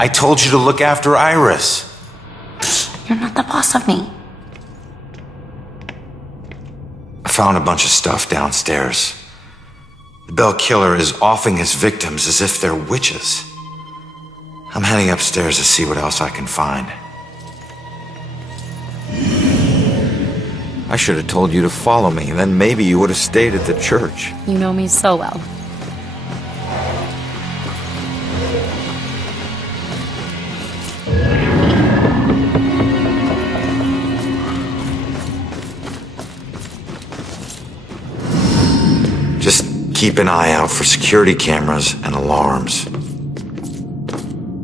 I told you to look after Iris. You're not the boss of me. I found a bunch of stuff downstairs. The Bell Killer is offing his victims as if they're witches. I'm heading upstairs to see what else I can find. I should have told you to follow me, then maybe you would have stayed at the church. You know me so well. Just keep an eye out for security cameras and alarms.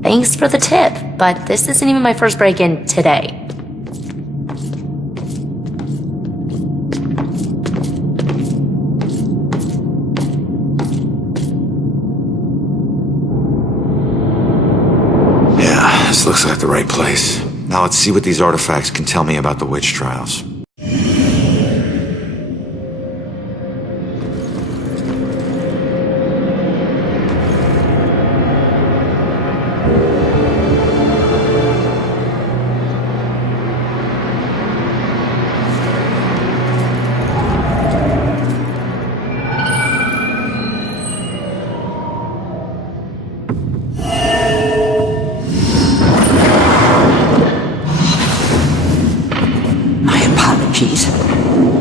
Thanks for the tip, but this isn't even my first break-in today. Yeah, this looks like the right place. Now let's see what these artifacts can tell me about the witch trials.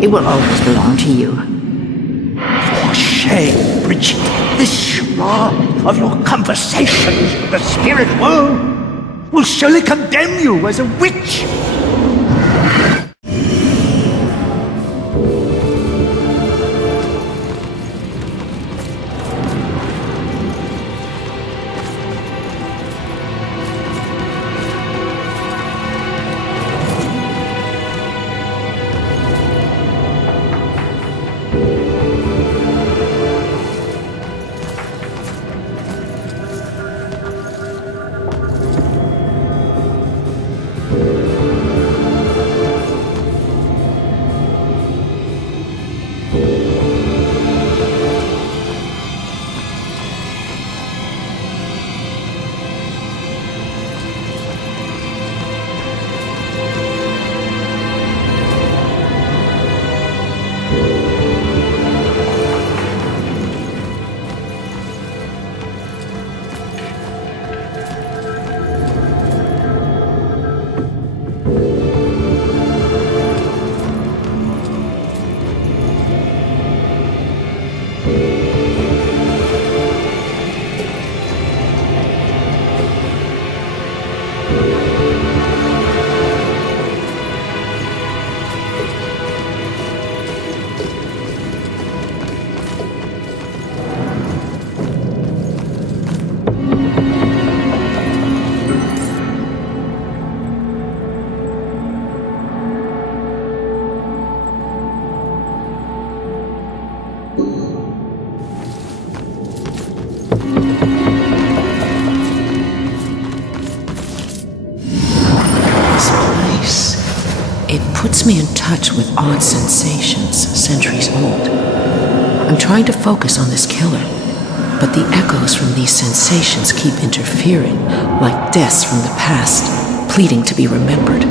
It will always belong to you. For shame, Bridget. This schma of your conversations with the spirit world will surely condemn you as a witch. Puts me in touch with odd sensations centuries old. I'm trying to focus on this killer, but the echoes from these sensations keep interfering, like deaths from the past, pleading to be remembered.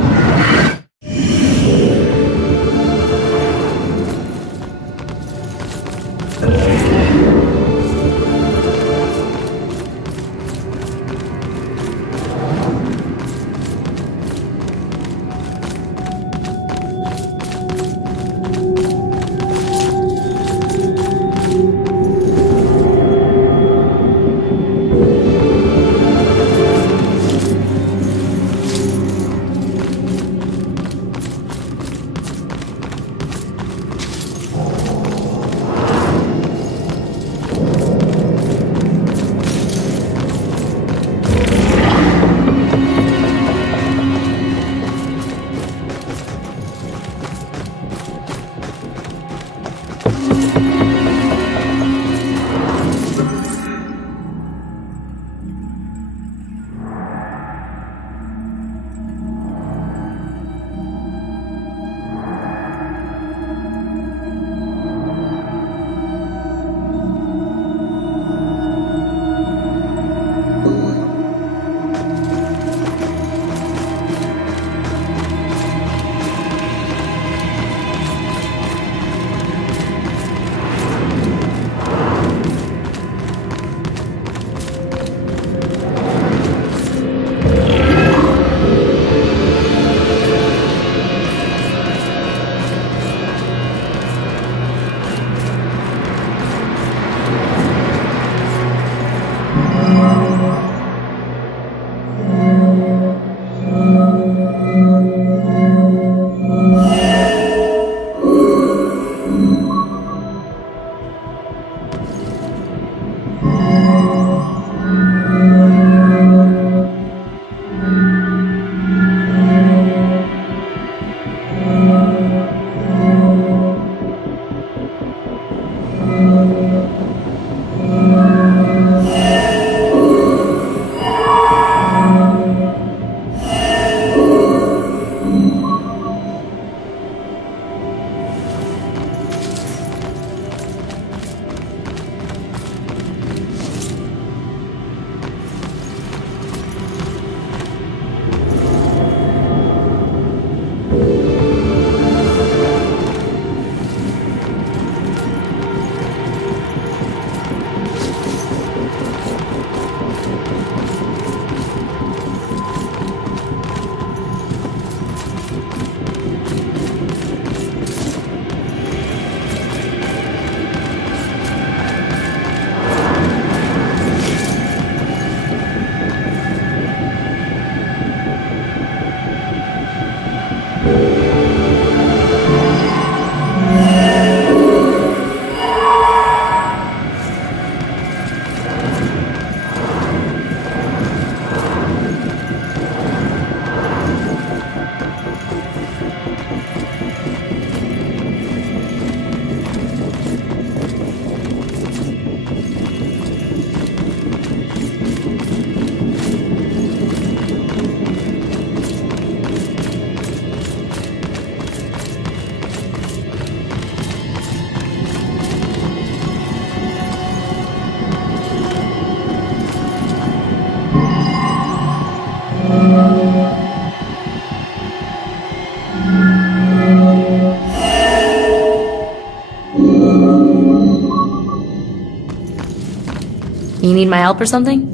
You need my help or something?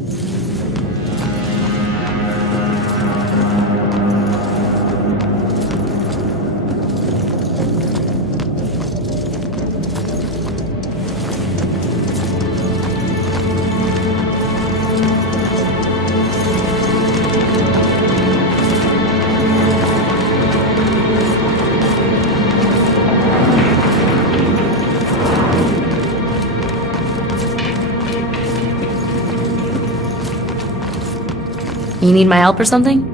You need my help or something?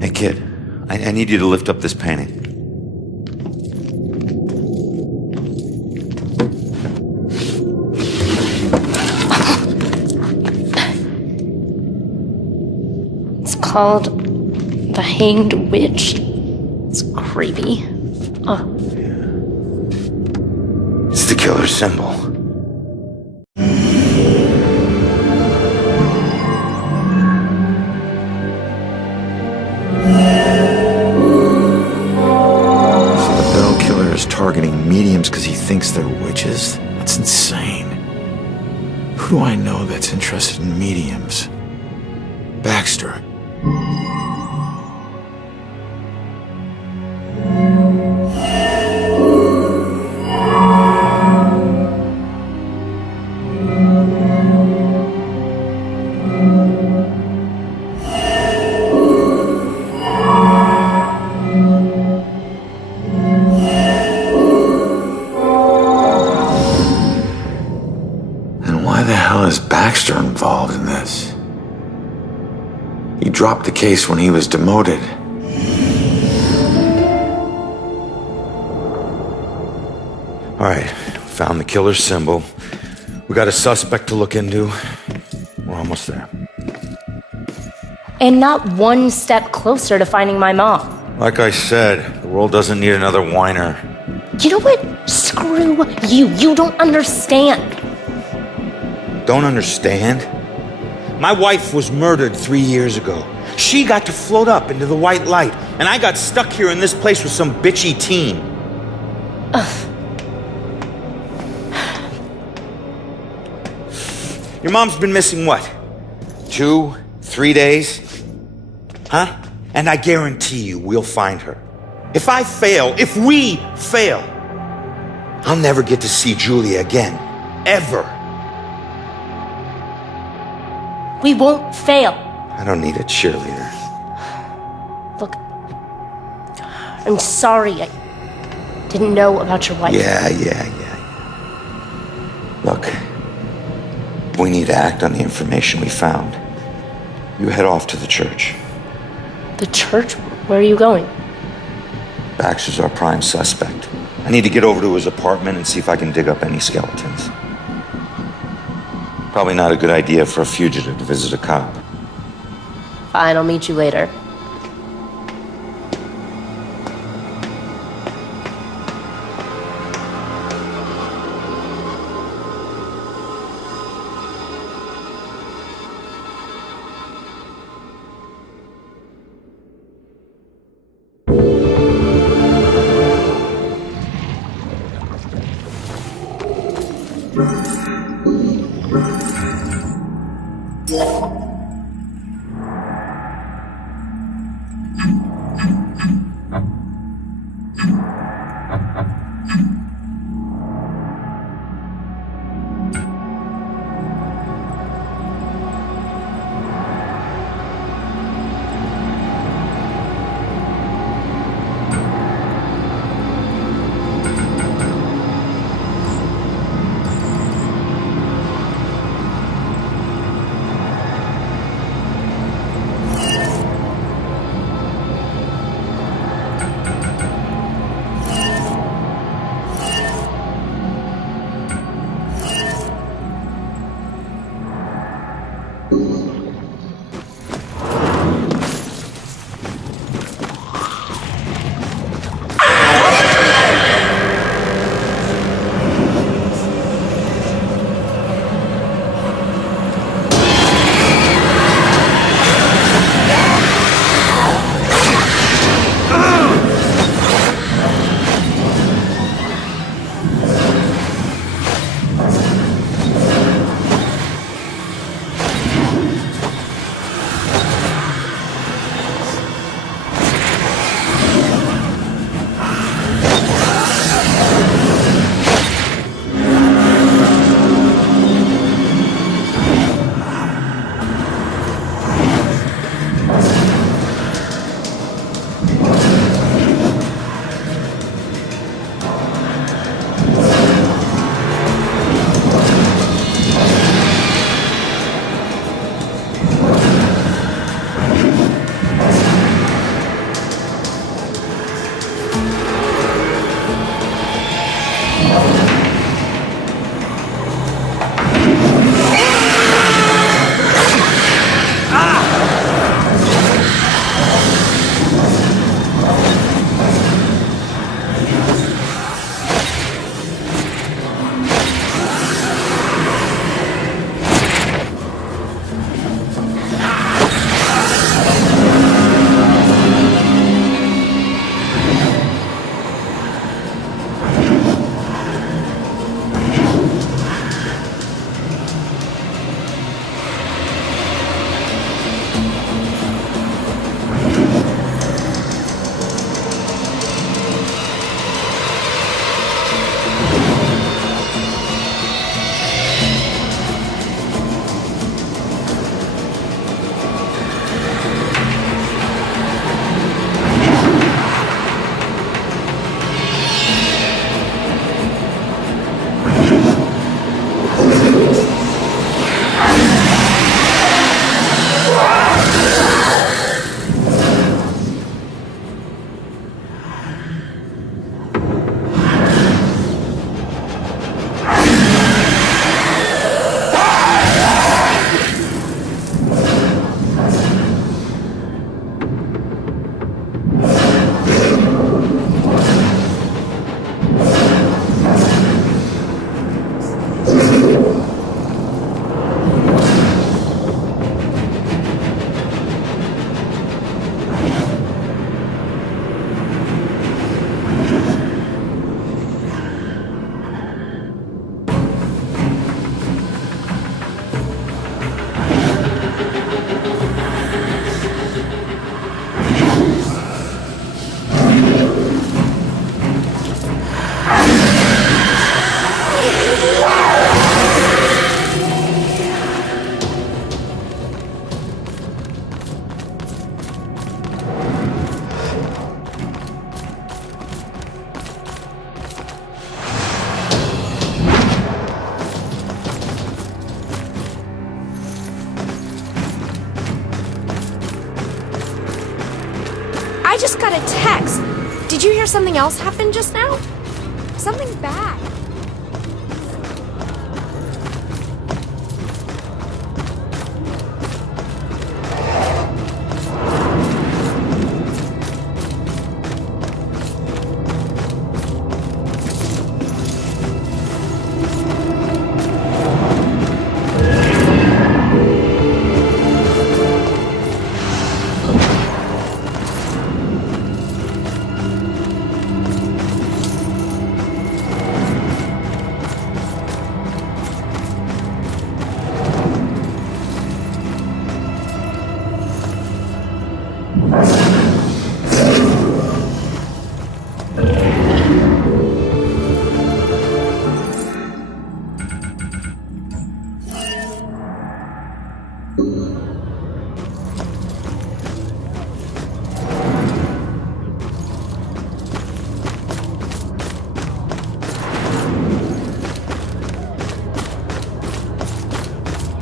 Hey, kid, I need you to lift up this painting. It's called The Hanged Witch. It's creepy. Oh. It's the killer's symbol. targeting mediums because he thinks they're witches? That's insane. Who do I know that's interested in mediums? Baxter. Why the hell is Baxter involved in this? He dropped the case when he was demoted. All right, found the killer's symbol. We got a suspect to look into. We're almost there. And not one step closer to finding my mom. Like I said, the world doesn't need another whiner. You know what? Screw you. You don't understand. Don't understand? My wife was murdered 3 years ago. She got to float up into the white light, and I got stuck here in this place with some bitchy teen. Your mom's been missing what? 2, 3 days? Huh? And I guarantee you we'll find her. If we fail, I'll never get to see Julia again. Ever. We won't fail. I don't need a cheerleader. Look, I'm sorry. I didn't know about your wife. Yeah. Look, we need to act on the information we found. You head off to the church. The church? Where are you going? Baxter's our prime suspect. I need to get over to his apartment and see if I can dig up any skeletons. Probably not a good idea for a fugitive to visit a cop. Fine, I'll meet you later. Did you hear something else happen just now? Something bad.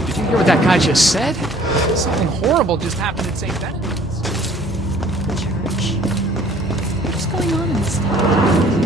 Did you hear what that guy just said? Something horrible just happened at St. Benedict's. The church. What's going on in this town?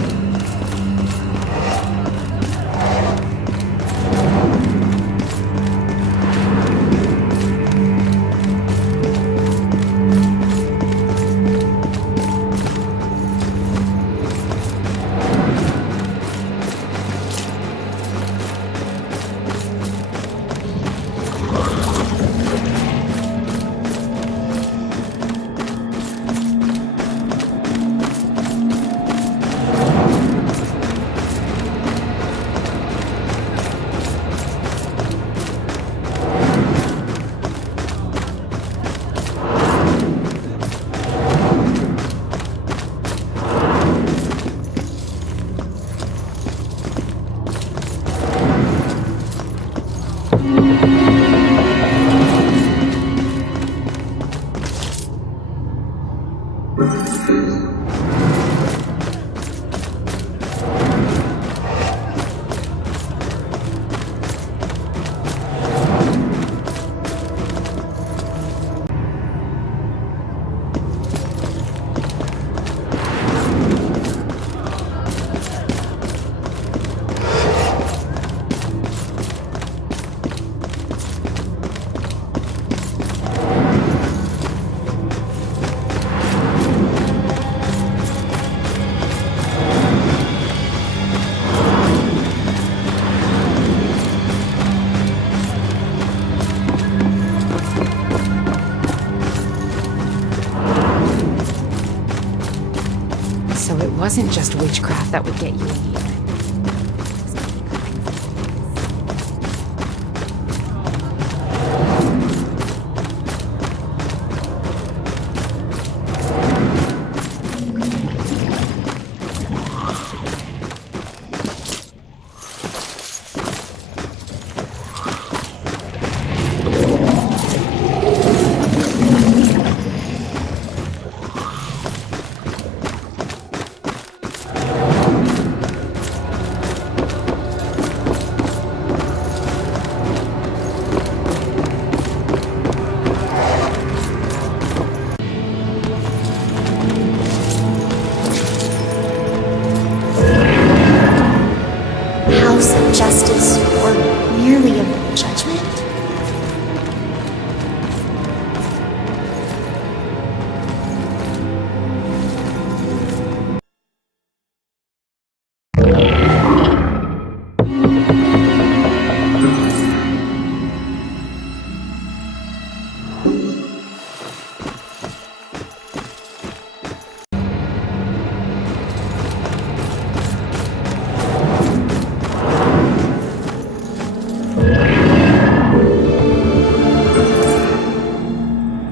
So it wasn't just witchcraft that would get you in here. House of justice or merely of judgment?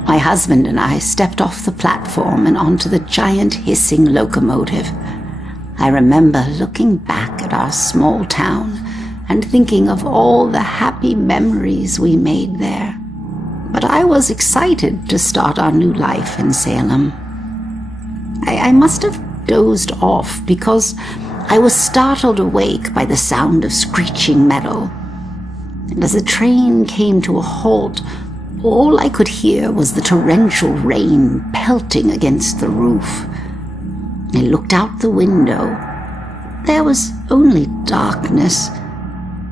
My husband and I stepped off the platform and onto the giant hissing locomotive. I remember looking back at our small town and thinking of all the happy memories we made there. But I was excited to start our new life in Salem. I must have dozed off because I was startled awake by the sound of screeching metal. And as the train came to a halt, all I could hear was the torrential rain pelting against the roof. I looked out the window. There was only darkness.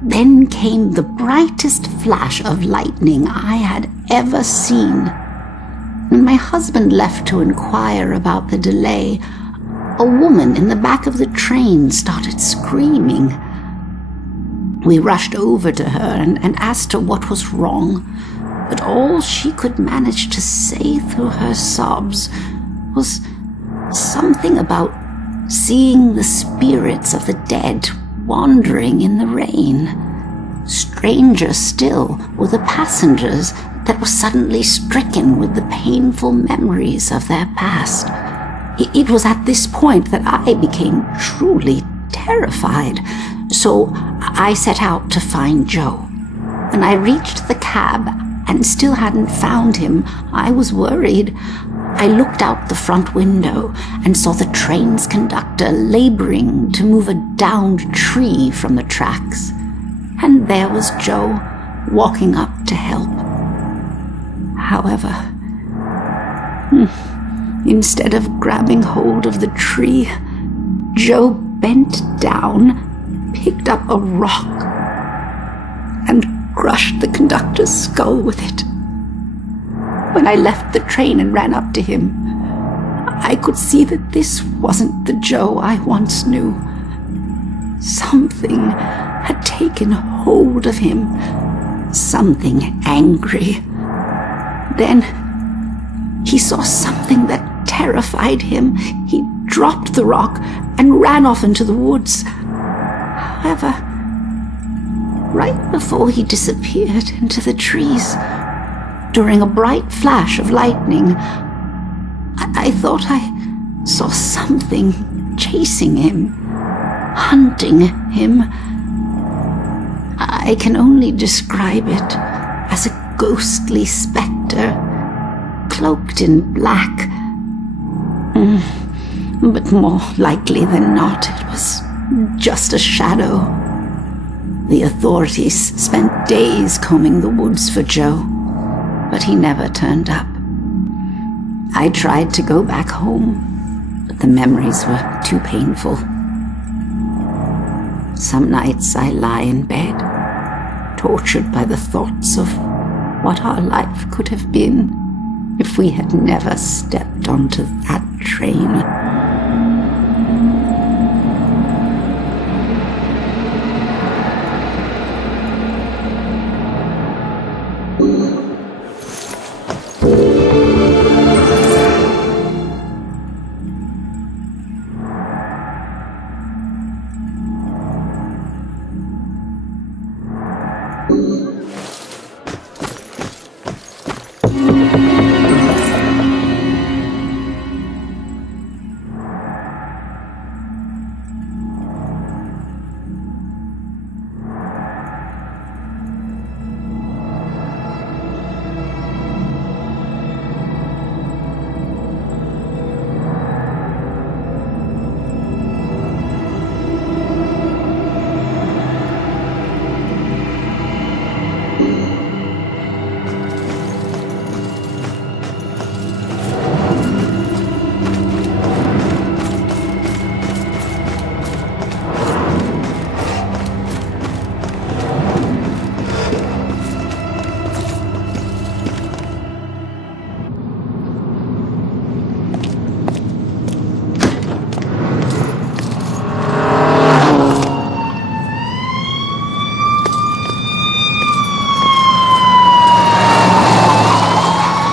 Then came the brightest flash of lightning I had ever seen. When my husband left to inquire about the delay, a woman in the back of the train started screaming. We rushed over to her and asked her what was wrong, but all she could manage to say through her sobs was something about seeing the spirits of the dead wandering in the rain. Stranger still were the passengers that were suddenly stricken with the painful memories of their past. It was at this point that I became truly terrified, so I set out to find Joe. When I reached the cab and still hadn't found him, I was worried. I looked out the front window and saw the train's conductor laboring to move a downed tree from the tracks. And there was Joe walking up to help. However, instead of grabbing hold of the tree, Joe bent down, picked up a rock, and crushed the conductor's skull with it. When I left the train and ran up to him, I could see that this wasn't the Joe I once knew. Something had taken hold of him, something angry. Then he saw something that terrified him. He dropped the rock and ran off into the woods. However, right before he disappeared into the trees, during a bright flash of lightning, I thought I saw something chasing him, hunting him. I can only describe it as a ghostly spectre, cloaked in black. But more likely than not, it was just a shadow. The authorities spent days combing the woods for Joe, but he never turned up. I tried to go back home, but the memories were too painful. Some nights I lie in bed, tortured by the thoughts of what our life could have been if we had never stepped onto that train.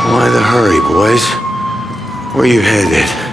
Why the hurry, boys? Where you headed?